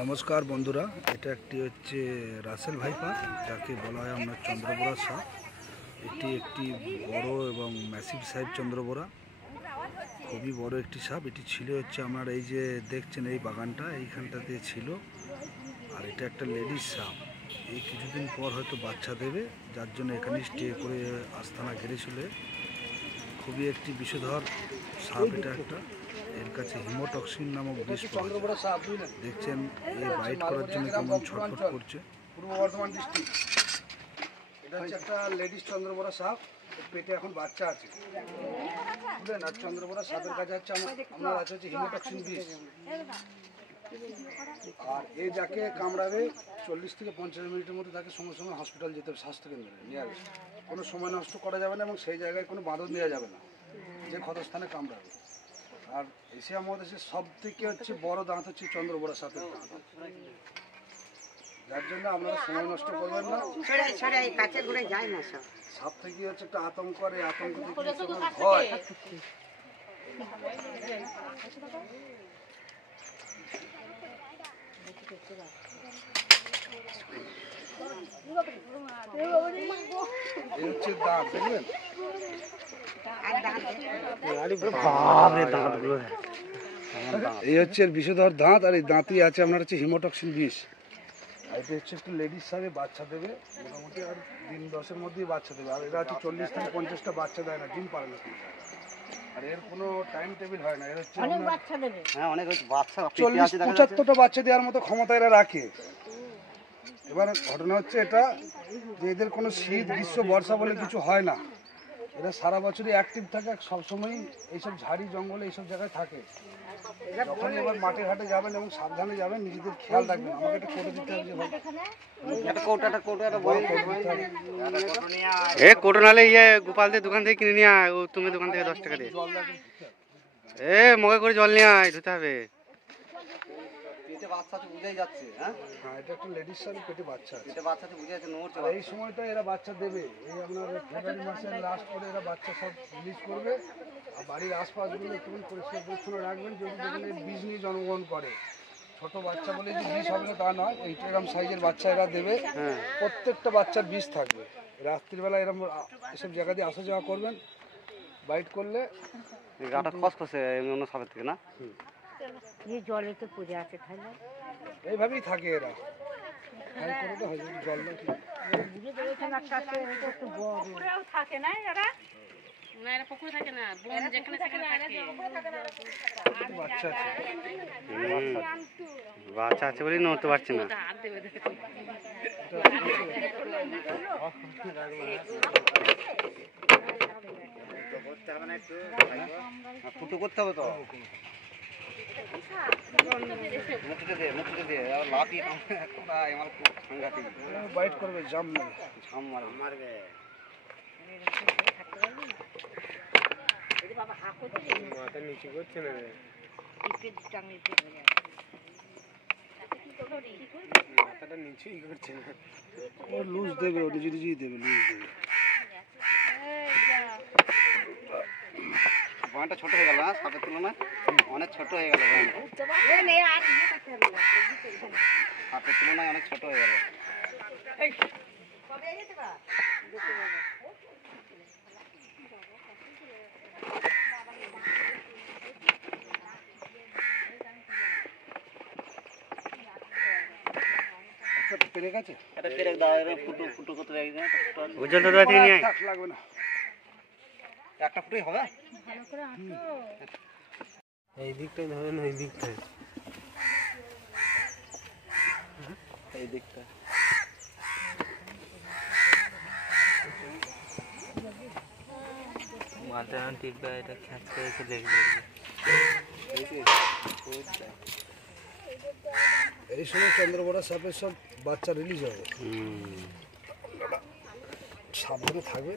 নমস্কার বন্ধুরা, এটা একটি হচ্ছে রাসেল ভাইপার, যাকে বলা হয় আমরা চন্দ্রবোরা সাপ। এটি একটি বড় এবং ম্যাসিভ সাইজ চন্দ্রবোরা, খুবই বড় একটি সাপ। এটি ছিল হচ্ছে আমার এই যে দেখছেন এই বাগানটা, এইখানটাতে ছিল। আর এটা একটা লেডিস সাপ, এই কিছুদিন পর হয়তো বাচ্চা দেবে, যার জন্য এখানে স্টে করে আস্তানা ঘিরেছিল। খুবই একটি বিষধর সাপ এটা একটা। এর কাছে হিমোটক্সিন নামক বিষ পাওয়া যায়। দেখছেন এই বাইট করার জন্য কেমন ছটফট করছে। পূর্ব বর্ধমান ডিস্ট্রিক্ট, এটা হচ্ছে একটা লেডিস চন্দ্রবোরা সাপ। পেটে এখন বাচ্চা আছে, বুঝলেন। আর চন্দ্রবোরা সাপের কাছে হচ্ছে আপনার আছে হচ্ছে হিমোটক্সিন বিষ। আর এই যাকে কামড়াবে 40 থেকে 50 মিনিটের মধ্যে তাকে সঙ্গে সঙ্গে হসপিটাল যেতে হবে, স্বাস্থ্যকেন্দ্রে নিয়ে আসবে। কোনো সময় নষ্ট করা যাবে না এবং সেই জায়গায় কোনো বাঁধন দেওয়া যাবে না যে ক্ষতস্থানে কামড়াবে। আর এশিয়া মহাদেশের সব থেকে হচ্ছে বড় দাঁত হচ্ছে চন্দ্রবোরা সাপের দাঁত, যার জন্য আপনারা সময় নষ্ট করবেন না। সাপ থেকে হচ্ছে একটা আতঙ্ক, আর এই আতঙ্ক থেকে ভয়। এই হচ্ছে দাঁত, দেখলেন? এই হচ্ছে বিষধর দাঁত, আর এই দাঁতই আছে আপনার হচ্ছে হিমোটক্সিন বিষ। আর এটা হচ্ছে একটু লেডিস সাপে বাচ্চা দেবে মোটামুটি, আর দিন 10-এর মধ্যেই বাচ্চা দেবে। আর এরা হচ্ছে 40 থেকে 50টা বাচ্চা দেয় না, ডিম পারে না। আর এর কোনো টাইম টেবিল হয় না। এর হচ্ছে 40-75টা বাচ্চা দেওয়ার মতো ক্ষমতা এরা রাখে। এবার ঘটনা হচ্ছে এটা যে এদের কোনো শীত, গ্রীষ্ম, বর্ষা বলে কিছু হয় না। এরা সারা বছরই অ্যাক্টিভ থাকে, সবসময়ই এইসব ঝাড়ি জঙ্গলে এইসব জায়গায় থাকে। যখন এবার মাঠে ঘাটে যাবেন এবং সাবধানে যাবেন, নিজেদের খেয়াল রাখবেন। আমাকে একটা কোটো দিতে হবে, কোটো নালে ইয়ে গোপালদের দোকান থেকে কিনে নিয়ে আয়, ও তুমি দোকান থেকে 10 টাকা দিয়ে মগে করে জল নিয়ে আয়, ধুতে হবে। এটা একটা লেডিস সাপ, পেটে বাচ্চা আছে। এই সময়টা এরা বাচ্চা দেবে, এই আপনার ফেব্রুয়ারি মাসের লাস্ট করে এরা বাচ্চা সব রিলিজ করবে। আর বাড়ির আশপাশগুলো একটু পরিষ্কার পরিচ্ছন্ন রাখবেন, যদি দেখবেন বীজ নিয়ে জন্মগ্রহণ করে। ছোট বাচ্চা বলে যে বিষ হবে না তা নয়, এইরকম সাইজের বাচ্চা এরা দেবে। প্রত্যেকটা বাচ্চার বিষ থাকবে। রাত্রিবেলা এরকম এসব জায়গা দিয়ে আসা যাওয়া করবেন, বাইট করলে গাটা খসখসে অন্য সাপের থেকে না। জলে তো পড়ে আছে, এইভাবেই থাকে এরা। বাচ্চা আছে বলেই নড়তে পারছি না। ফুটো করতে হবে তো, বাইট করবে, জাম মারবে। মাথা নিচে করছে না, মাথাটা নিচেই করছে না। ও লুজ দেবে, ও নিজে নিজেই দেবে, লুজ দেবে। বানটা ছোট হয়ে গেল না সাপের তুলনায়, অনেক ছোট হয়ে গেল। সাপের তুলনায় অনেক ছোট হয়ে গেল। পেরে গেছে, লাগবে না, একটা ফুটোই হবে। এই দিকটাই ধরেন, এই দিকটাই, এই দিকটা মাথা টিপবে, এটা খেঁচতে এসে দেখবে। এই সময় চন্দ্রবোরা সাপের সব বাচ্চা রিলিজ হবে। সাবধানে থাকবে।